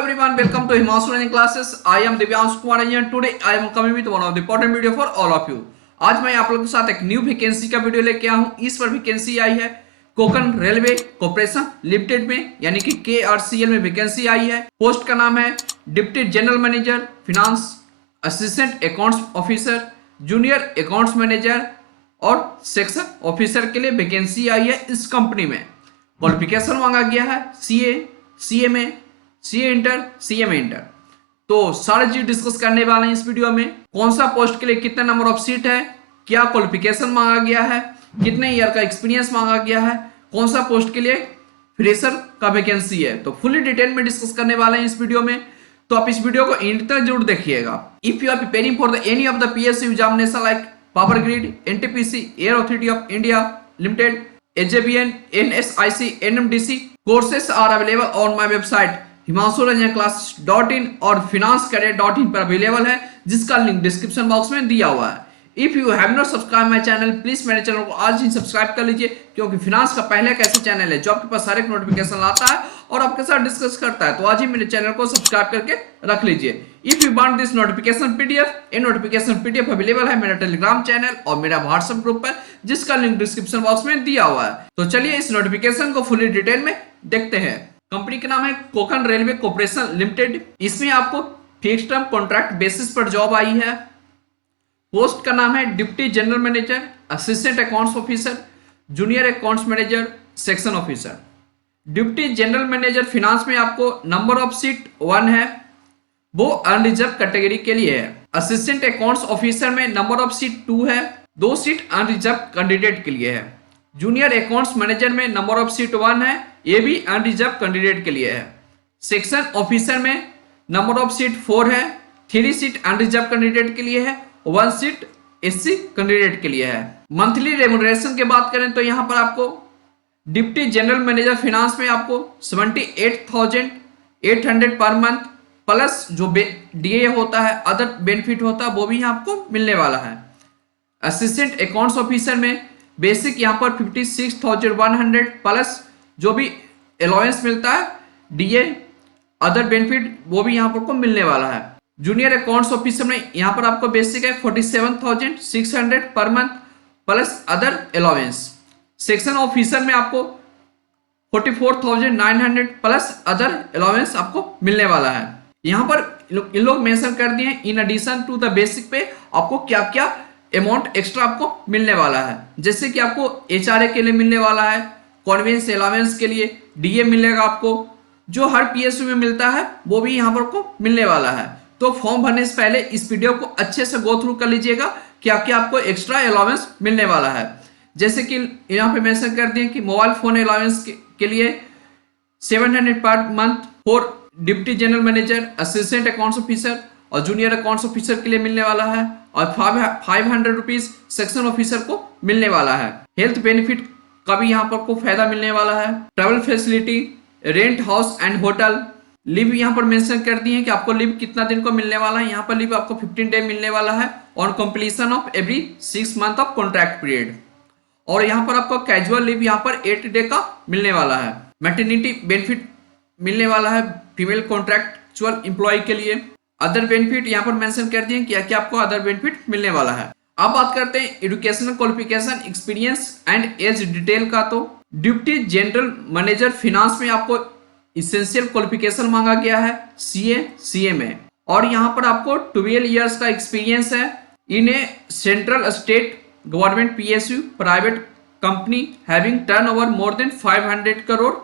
everyone, welcome to Himanshu Learning Classes. I am Divyansh Kumar and today I am coming with one of the important video for all of you. आज मैं आप लोगों के साथ एक new vacancy का video लेके आया हूँ। इस पर वैकेंसी आई है कोकण रेलवे कॉर्पोरेशन लिमिटेड में, यानी कि KRCL में वैकेंसी आई है। पोस्ट का नाम है deputy general manager finance, assistant accounts officer, junior accounts manager और सेक्शन ऑफिसर के लिए वैकेंसी आई है। इस कंपनी में क्वालिफिकेशन मांगा गया है CA, CMA, CA inter, CMA inter. तो सारे चीज डिस्कस करने वाले हैं इस वीडियो में। कौन सा पोस्ट के लिए कितना नंबर ऑफ सीट है, क्या क्वालिफिकेशन मांगा गया है, कितने ईयर का एक्सपीरियंस मांगा गया है, कौन सा पोस्ट के लिए फ्रेशर का वैकेंसी है, तो फुली डिटेल में डिस्कस करने वाले हैं इस वीडियो में। तो आप इस वीडियो को एंड तक जरूर देखिएगा। If you are preparing for the any of the PSU examination like power grid, NTPC, air authority of India limited, AJBN, NSIC, NMDC, courses are available on my website himanshulearningclasses.in और financecareer.in पर available है, जिसका link description box में दिया हुआ है। If you have not subscribe my channel, please मेरे channel को आज ही सब्सक्राइब कर लीजिए, क्योंकि फिनांस का पहले एक ऐसा चैनल है जो आपके पास हर एक नोटिफिकेशन लाता है और आपके साथ डिस्कस करता है। तो आज ही मेरे चैनल को सब्सक्राइब करके रख लीजिए। If you want this notification PDF, ये नोटिफिकेशन PDF अवेलेबल है मेरा टेलीग्राम चैनल और मेरा व्हाट्सएप ग्रुप पर, जिसका लिंक डिस्क्रिप्शन बॉक्स में दिया हुआ है। तो चलिए इस नोटिफिकेशन को फुली डिटेल में देखते हैं। कंपनी का नाम है कोकण रेलवे कॉर्पोरेशन लिमिटेड। इसमें आपको फिक्स टर्म कॉन्ट्रैक्ट बेसिस पर जॉब आई है। पोस्ट का नाम है deputy general manager, assistant accounts officer, junior accounts manager, section officer. Deputy general manager finance में आपको नंबर ऑफ सीट 1 है, वो अनरिजर्व कैटेगरी के लिए है। असिस्टेंट अकाउंट्स ऑफिसर में नंबर ऑफ सीट 2 है, 2 सीट अनरिजर्व कैंडिडेट के लिए है। जूनियर अकाउंट्स मैनेजर में नंबर ऑफ सीट 1 है, ये भी अनरिजर्व कैंडिडेट के लिए है। सेक्शन ऑफिसर में नंबर ऑफ सीट 4 है, 3 सीट अनरिजर्व कैंडिडेट के लिए है, 1 सीट SC कैंडिडेट के लिए है। मंथली रेम्युनरेशन की बात करें तो यहाँ पर आपको डिप्टी जनरल मैनेजर फिनांस में आपको 78,800 पर मंथ प्लस जो DA होता है, अदर बेनिफिट होता है, वो भी यहाँ आपको मिलने वाला है। असिस्टेंट अकाउंट्स ऑफिसर में बेसिक यहाँ पर 56,100 प्लस जो भी अलाउंस मिलता है, DA अदर बेनिफिट, वो भी यहाँ पर आपको मिलने वाला है। जूनियर अकाउंट्स ऑफिसर में यहाँ पर आपको बेसिक है 47,600 per month plus other allowance. Section officer में आपको 44,900 प्लस अदर अलाउंस आपको मिलने वाला है। यहाँ पर इन लोग मेंशन कर दिए in addition to the basic pay आपको क्या क्या अमाउंट एक्स्ट्रा आपको मिलने वाला है। जैसे कि आपको HRA के लिए मिलने वाला है, कॉन्वेंस अलाउंस के लिए DA मिलेगा आपको, जो हर PSU में मिलता है वो भी यहाँ पर आपको मिलने वाला है। तो फॉर्म भरने से पहले इस वीडियो को अच्छे से गो थ्रू कर लीजिएगा, क्या क्या आपको एक्स्ट्रा अलाउंस मिलने वाला है। जैसे कि यहाँ पे मेंशन कर दिए कि मोबाइल फोन अलाउंस के लिए 700 per month for deputy general manager, assistant accounts officer और जूनियर अकाउंट्स ऑफिसर के लिए मिलने वाला है, और 500 रुपीज सेक्शन ऑफिसर को मिलने वाला है। हेल्थ बेनिफिट का भी यहाँ पर आपको फायदा मिलने वाला है। Travel facility, rent house and hotel, leave यहाँ पर मेंशन कर दिए हैं कि आपको लीव कितना दिन को मिलने वाला है। यहाँ पर लीव आपको 15 डे मिलने वाला है on completion of every 6 month of contract period. और यहाँ पर आपको कैजुअल लीव यहाँ पर 8 डे का मिलने वाला है। मैटरनिटी बेनिफिट मिलने वाला है फीमेल कॉन्ट्रैक्चुअल एम्प्लॉय के लिए। अदर बेनिफिट यहाँ पर मेंशन कर दिए क्या क्या आपको अदर बेनिफिट मिलने वाला है। अब बात करते हैं educational qualification, experience and age detail का। तो डिप्टी जनरल मैनेजर फिनांस में आपको इसेंशियल क्वालिफिकेशन मांगा गया है CA, CMA, और यहाँ पर आपको 12 इयर्स का एक्सपीरियंस है in a central state government PSU private company having turnover more than 500 crore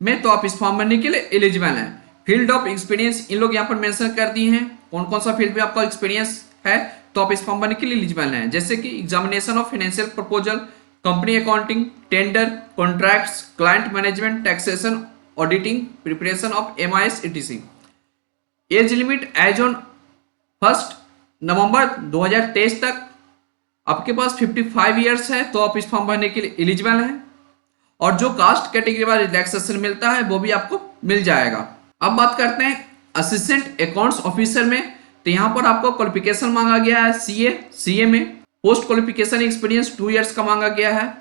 में, तो आप इस फॉर्म भरने के लिए एलिजिबल हैं। फील्ड ऑफ एक्सपीरियंस इन लोग यहाँ पर मेंशन कर दिए हैं कौन कौन सा फील्ड में आपका एक्सपीरियंस है, तो आप इस फॉर्म भरने के लिए एलिजिबल हैं। जैसे कि examination of financial proposal, company accounting, tender, contracts, client management, taxation, auditing, preparation of MIS etc। Age limit age on 1 November 2023 तक आपके पास 55 इयर्स है, तो आप इस फॉर्म भरने के लिए एलिजिबल हैं। और जो कास्ट कैटेगरी वाला रिलैक्सेशन मिलता है वो भी आपको मिल जाएगा। अब बात करते हैं असिस्टेंट अकाउंट्स ऑफिसर में, तो यहाँ पर आपको क्वालिफिकेशन मांगा गया है CA, CMA। Post qualification experience 2 years का मांगा गया है,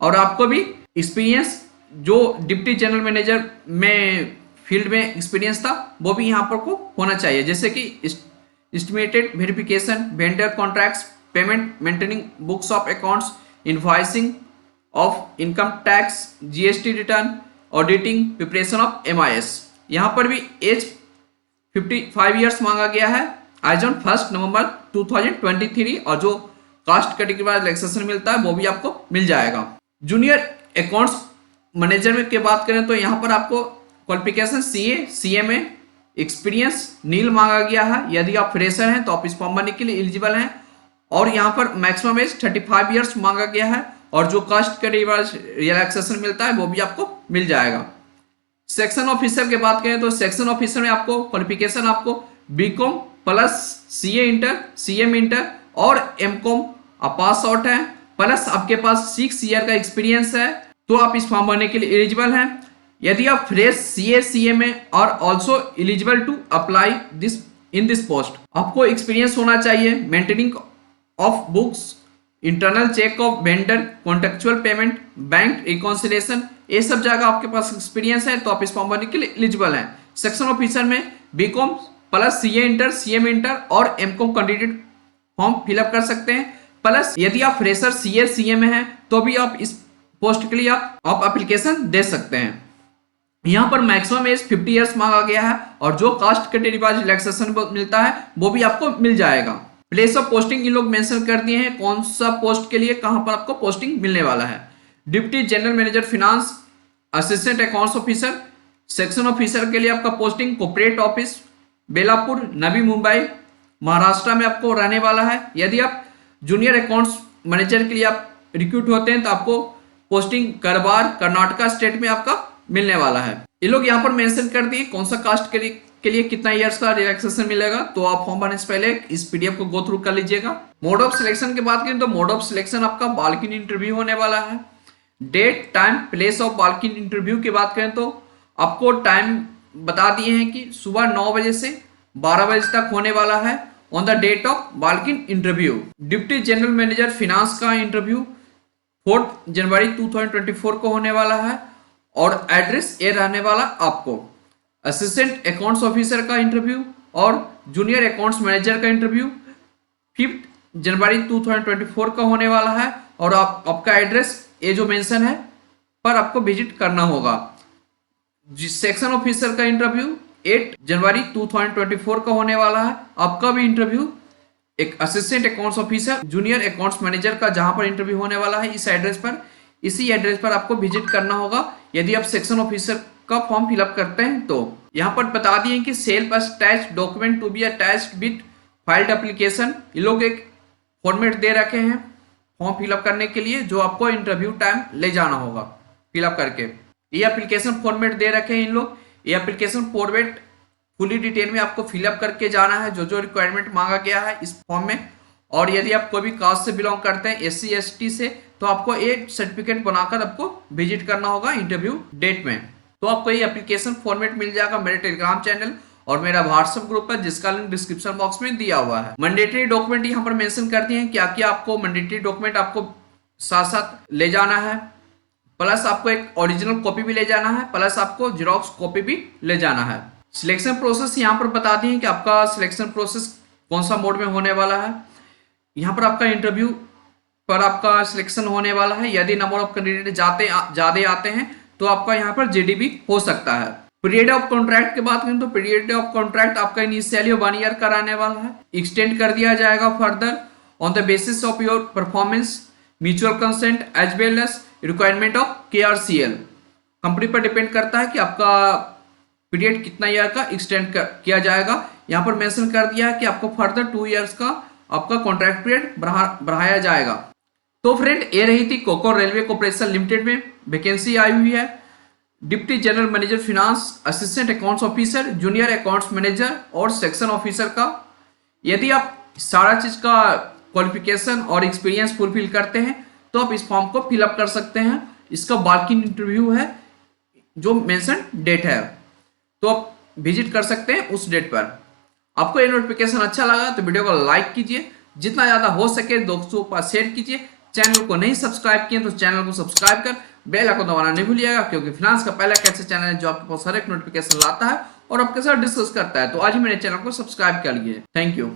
और आपको भी एक्सपीरियंस जो डिप्टी जनरल मैनेजर में फील्ड में एक्सपीरियंस था वो भी यहाँ पर को होना चाहिए, जैसे कि estimated verification, vendor contracts, payment, maintaining books of accounts, invoicing of income tax, GST return, auditing, preparation of MIS. यहाँ पर भी एज 55 ईयर्स मांगा गया है एज ऑन 1 नवंबर 2023, और जो कास्ट कैटेगरी वाला रिलैक्सेशन मिलता है वो भी आपको मिल जाएगा। जूनियर अकाउंट्स मैनेजर में की बात करें तो यहाँ पर आपको क्वालिफिकेशन सीए, सीएमए, एक्सपीरियंस नील मांगा गया है। यदि आप फ्रेशर हैं तो आप इस फॉर्म भरने के लिए एलिजिबल हैं, और यहाँ पर मैक्सिमम एज 35 ईयर्स मांगा गया है, और जो कास्ट कैटेगरी वाला रिलैक्सेशन मिलता है वो भी आपको मिल जाएगा। सेक्शन ऑफिसर की बात करें तो सेक्शन ऑफिसर में आपको क्वालिफिकेशन आपको BCom plus CA inter, CM inter और एमकॉम आप पास आउट है, प्लस आपके पास 6 ईयर का एक्सपीरियंस है, तो आप इस फॉर्म भरने के लिए एलिजिबल हैं। यदि आप फ्रेश सीए, सीएमए और also eligible to apply this in this post. आपको एक्सपीरियंस होना चाहिए maintaining of books, internal check of vendor, contractual payment, bank reconciliation, ये सब जगह आपके पास एक्सपीरियंस है तो आप इस फॉर्म भरने के लिए एलिजिबल हैं। सेक्शन ऑफिसर में BCom plus CA inter, CM inter और एमकॉम कैंडिडेट फॉर्म फिलअप कर सकते हैं। प्लस यदि आप फ्रेशर सीए, सीएम में हैं तो भी आप इस पोस्ट के लिए आप एप्लीकेशन दे सकते हैं। यहाँ पर मैक्सिमम एज 50 ईयर्स मांगा गया है, और जो कास्ट कैटेगरी वाइज रिलैक्सेशन मिलता है वो भी आपको मिल जाएगा। प्लेस ऑफ पोस्टिंग ये लोग मेंशन कर दिए हैं कौन सा पोस्ट के लिए कहां पर आपको पोस्टिंग मिलने वाला है। Deputy general manager finance, assistant accounts officer, section officer के लिए आपका posting corporate office Belapur, Navi Mumbai, Maharashtra में आपको रहने वाला है। यदि आप जूनियर अकाउंट्स मैनेजर के लिए आप रिक्रूट होते हैं तो आपको पोस्टिंग करवार, कर्नाटका स्टेट में आपका मिलने वाला है। ये लोग यहाँ पर मेंशन कर दिए कौन सा कास्ट के लिए कितना इयर्स का रिलैक्सेशन मिलेगा, तो आप फॉर्म भरने से पहले इस पीडीएफ को गो थ्रू कर लीजिएगा। मोड ऑफ सिलेक्शन की बात करें तो मोड ऑफ सिलेक्शन आपका बाल्किन इंटरव्यू होने वाला है। Date, time, place of walk in interview की बात करें तो आपको टाइम बता दिए हैं कि सुबह 9 बजे से 12 बजे तक होने वाला है on the date of walk in interview. Deputy general manager finance का इंटरव्यू 4 जनवरी 2024 को होने वाला है, और एड्रेस ये रहने वाला आपको। असिस्टेंट अकाउंट्स ऑफिसर का इंटरव्यू और जूनियर अकाउंट्स मैनेजर का इंटरव्यू 5 जनवरी 2024 का होने वाला है, और आपका एड्रेस ये जो मेंशन है पर आपको विजिट करना होगा। सेक्शन ऑफिसर का इंटरव्यू 8 जनवरी 2024 का होने वाला है। आपका भी इंटरव्यू एक assistant accounts officer, junior accounts manager का जहां पर इंटरव्यू होने वाला है इसी एड्रेस पर आपको विजिट करना होगा यदि आप सेक्शन ऑफिसर का फॉर्म फिलअप करते हैं तो। यहाँ पर बता दिए कि self attached document to be attached with filled application, ये लोग एक फॉर्मेट दे रखे हैं फॉर्म फिलअप करने के लिए जो आपको इंटरव्यू टाइम ले जाना होगा फिलअप करके। ये एप्लीकेशन फॉर्मेट दे रखे हैं इन लोग, ये एप्लीकेशन फॉर्मेट फुली डिटेल में आपको फिलअप करके जाना है जो जो रिक्वायरमेंट मांगा गया है इस फॉर्म में। और यदि आप कोई भी कास्ट से बिलोंग करते हैं, SC ST से, तो आपको एक सर्टिफिकेट बनाकर आपको विजिट करना होगा इंटरव्यू डेट में। तो आपको ये एप्लीकेशन फॉर्मेट मिल जाएगा मेरे टेलीग्राम चैनल और मेरा व्हाट्सएप ग्रुप पर, जिसका लिंक डिस्क्रिप्शन बॉक्स में दिया हुआ है। मैंडेटरी डॉक्यूमेंट यहाँ पर मेंशन करते हैं क्या क्या आपको मैंडेटरी डॉक्यूमेंट आपको साथ साथ ले जाना है, प्लस आपको एक ओरिजिनल कॉपी भी ले जाना है, प्लस आपको जेरॉक्स कॉपी भी ले जाना है। सिलेक्शन प्रोसेस यहाँ पर बता दिए कि आपका सिलेक्शन प्रोसेस कौन सा मोड में होने वाला है। यहाँ पर आपका इंटरव्यू पर आपका सिलेक्शन होने वाला है। यदि नंबर ऑफ कैंडिडेट ज्यादा आते हैं तो आपका यहाँ पर JD भी हो सकता है। पीरियड ऑफ कॉन्ट्रैक्ट की बात करें तो पीरियड ऑफ कॉन्ट्रैक्ट आपका इनिशियली 1 ईयर का रहने वाला है, एक्सटेंड कर दिया जाएगा further on the basis of your performance, mutual consent as well as requirement of KRCL। Company पर डिपेंड करता है कि आपका पीरियड कितना ईयर का एक्सटेंड किया जाएगा। यहाँ पर मेंशन कर दिया है कि आपको फर्दर 2 ईयर्स का आपका कॉन्ट्रैक्ट पीरियड बढ़ाया जाएगा। तो फ्रेंड ये रही थी कोको रेलवे कॉर्पोरेशन लिमिटेड में वैकेंसी आई हुई है deputy general manager finance, assistant accounts officer, junior accounts manager और सेक्शन ऑफिसर का। यदि आप सारा चीज का क्वालिफिकेशन और एक्सपीरियंस फुलफिल करते हैं तो आप इस फॉर्म को फिलअप कर सकते हैं। इसका बाल्किन इंटरव्यू है जो मेंशन डेट है, तो आप विजिट कर सकते हैं उस डेट पर। आपको ये नोटिफिकेशन अच्छा लगा तो वीडियो को लाइक कीजिए, जितना ज्यादा हो सके दोस्तों पर शेयर कीजिए। चैनल को नहीं सब्सक्राइब किए तो चैनल को सब्सक्राइब कर बेल आइकन दबाना नहीं भूलिएगा, क्योंकि फाइनेंस का पहला कैसे चैनल है जो आपके पास हर एक नोटिफिकेशन लाता है और आपके साथ डिस्कस करता है। तो आज ही मेरे चैनल को सब्सक्राइब कर लीजिए। Thank you.